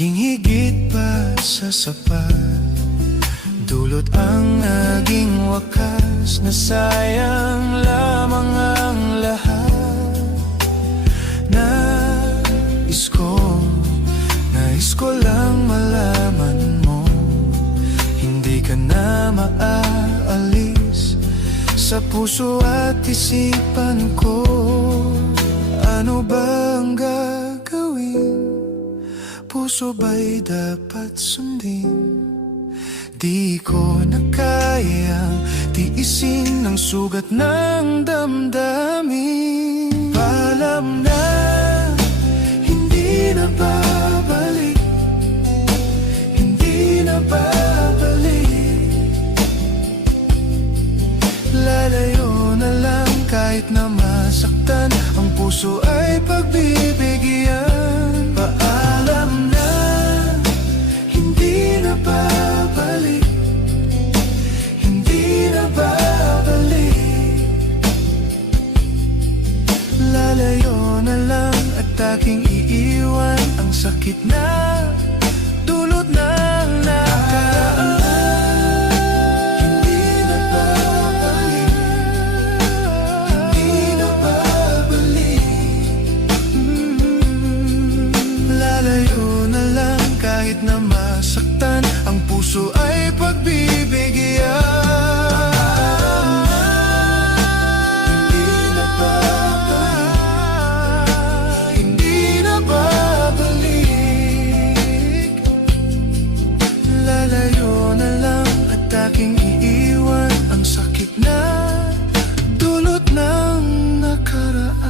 Naging higit pa sa sapat, dulot ang naging wakas, na sayang lamang ang lahat. Nais ko lang malaman mo, hindi ka na maaalis sa puso at isipan ko. Ano bang gagawin? Puso ba'y dapat sundin? Di ko na kayang tiisin ang sugat ng damdamin. Paalam na, hindi na babalik, hindi na babalik. Lalayo na lang kahit na masaktan, ang puso ay pagbibigyan. Paalam na, hindi na babalik, hindi na babalik. Lalayo na lang at aking iiwan ang sakit na dulot ng nakaraan. Hindi na babalik, hindi na babalik. Lalayo na lang kahit na masaktan, ang puso ay pagbibigyan. Aking iiwan ang sakit na dulot ng nakaraan.